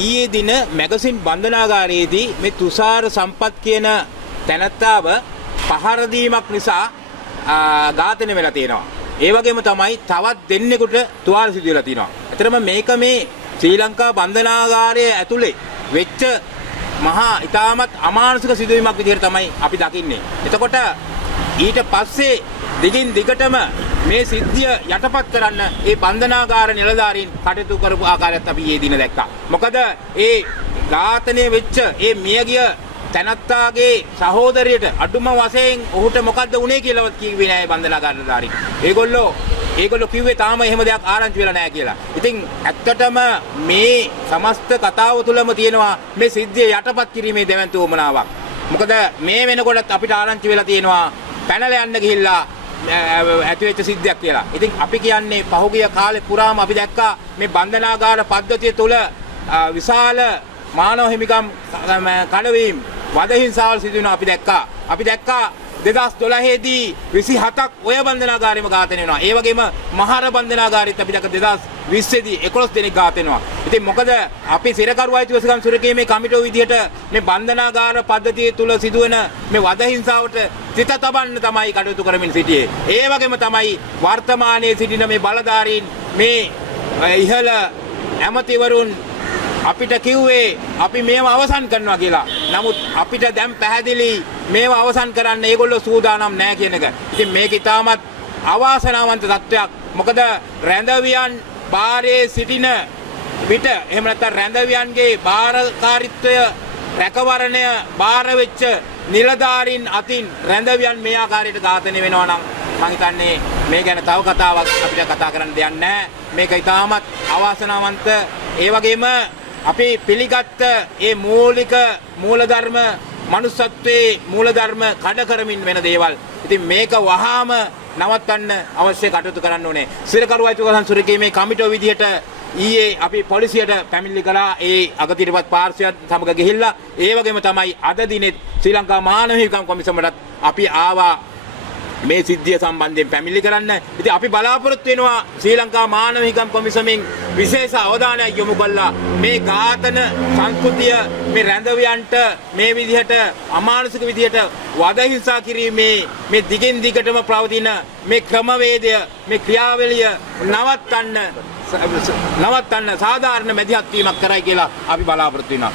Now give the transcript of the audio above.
ඊයේ දින මැගසින් බන්ධනාගාරයේදී මේ තුෂාර සම්පත් කියන තැනැත්තාව පහර දීමක් නිසා ඝාතනය වෙලා තියෙනවා. ඒ වගේම තමයි තවත් දෙන්නෙකුට තුවාල සිදු වෙලා තියෙනවා. ඇත්තටම මේක මේ ශ්‍රී ලංකා බන්ධනාගාරයේ ඇතුලේ වෙච්ච මහා ඉතාමත් අමානුෂික සිදුවීමක් විදිහට තමයි අපි දකින්නේ. එතකොට ඊට පස්සේ දිගින් දිගටම මේ සිද්ධිය යටපත් කරන්න ඒ බන්ධනාගාර නිලධාරීන් කටයුතු කරපු ආකාරයත් අපි ඊයේ දින දැක්කා. මොකද ඒ ඝාතනය වෙච්ච ඒ මියගිය තැනත්තාගේ සහෝදරියට අඩුම වශයෙන් ඔහුට මොකද්ද වුනේ කියලාවත් කිව්වේ නෑ බන්ධනාගාර නිලධාරීන්. ඒගොල්ලෝ කිව්වේ තාම එහෙම දෙයක් ආරංචි වෙලා නෑ කියලා. ඉතින් ඇත්තටම මේ සමස්ත කතාව තුළම තියෙනවා මේ සිද්ධිය යටපත් කිරීමේ දැවැන්ත උවමනාවක්. මොකද මේ වෙනකොටත් අපිට ආරංචි වෙලා තියෙනවා පැනලා යන්න ගිහිල්ලා ඇතිවෙච්ච සිද්ධියක් කියලා. ඉතින් අපි කියන්නේ පහුගිය කාලේ පුරාම අපි දැක්කා මේ බන්ධනාගාර පද්ධතිය තුළ විශාල මානව හිමිකම් කඩවීම් වද හිංසාවල් සිදු වෙනවා අපි දැක්කා 2012 දී 27ක් ඔය බන්ධනාගාරෙම ඝාතනය වෙනවා. ඒ වගේම මහර බන්ධනාගාරෙත් අපි දැක්ක 2020 දී 11 දෙනෙක් ඝාතනය වෙනවා. ඉතින් මොකද අපි සිරකරු අයිතිවාසිකම් සුරකීමේ කමිටුව විදිහට මේ බන්ධනාගාර පද්ධතිය තුල සිදුවෙන මේ වද හිංසාවට සිත තබන්න තමයි කටයුතු කරමින් සිටියේ. ඒ වගේම තමයි වර්තමානයේ සිටින මේ බලධාරීන් මේ ඉහළ ඇමතිවරුන් අපිට කිව්වේ අපි මේව අවසන් කරනවා කියලා. නමුත් අපිට දැන් පැහැදිලි මේව අවසන් කරන්න ඒගොල්ලෝ සූදානම් නැහැ කියන එක. ඉතින් මේක ඉතාමත් අවාසනාවන්ත තත්ත්වයක්. මොකද රැඳවියන් බාරයේ සිටින විට එහෙම නැත්නම් රැඳවියන්ගේ බාරකාරීත්වය රැකවරණය බාර වෙච්ච නිලධාරීන් අතින් රැඳවියන් මේ ආකාරයට ඝාතනය වෙනවා නම් මම හිතන්නේ මේ ගැන තව කතාවක් අපිට කතා කරන්න දෙයක් නැහැ. මේක ඉතාමත් අවාසනාවන්ත. ඒ වගේම අපි පිළිගත්ත ඒ මූලික මූලධර්ම මනුස්සත්වයේ මූලධර්ම කඩ කරමින් වෙන දේවල්. ඉතින් මේක වහාම නවත්තන්න අවශ්‍ය කටයුතු කරන්න ඕනේ. සිරකරු අයිතිවාසිකම් සුරකීමේ කමිටුව විදිහට ඊයේ අපි පොලිසියට පැමිණිලි කළා. ඒ අගතිරපත් පාර්ශ්වයත් සමග ගිහිල්ලා ඒ වගේම තමයි අද දිනෙත් ශ්‍රී ලංකා මානව හිමිකම් කොමිසමටත් අපි ආවා මේ සිද්ධිය සම්බන්ධයෙන් පැමිණිලි කරන්න. ඉතින් අපි බලාපොරොත්තු වෙනවා ශ්‍රී ලංකා මානව හිමිකම් කොමිසමෙන් විශේෂ අවධානයක් යොමු කළා මේ ඝාතන සංස්කෘතිය මේ රැඳවියන්ට මේ විදිහට අමානුෂික විදිහට වද හිංසා කිරීමේ මේ දිගින් දිගටම පවතින මේ ක්‍රමවේදය මේ ක්‍රියාවලිය නවත්තන්න සාධාරණ මැදිහත් වීමක් කරයි කියලා අපි බලාපොරොත්තු වෙනවා.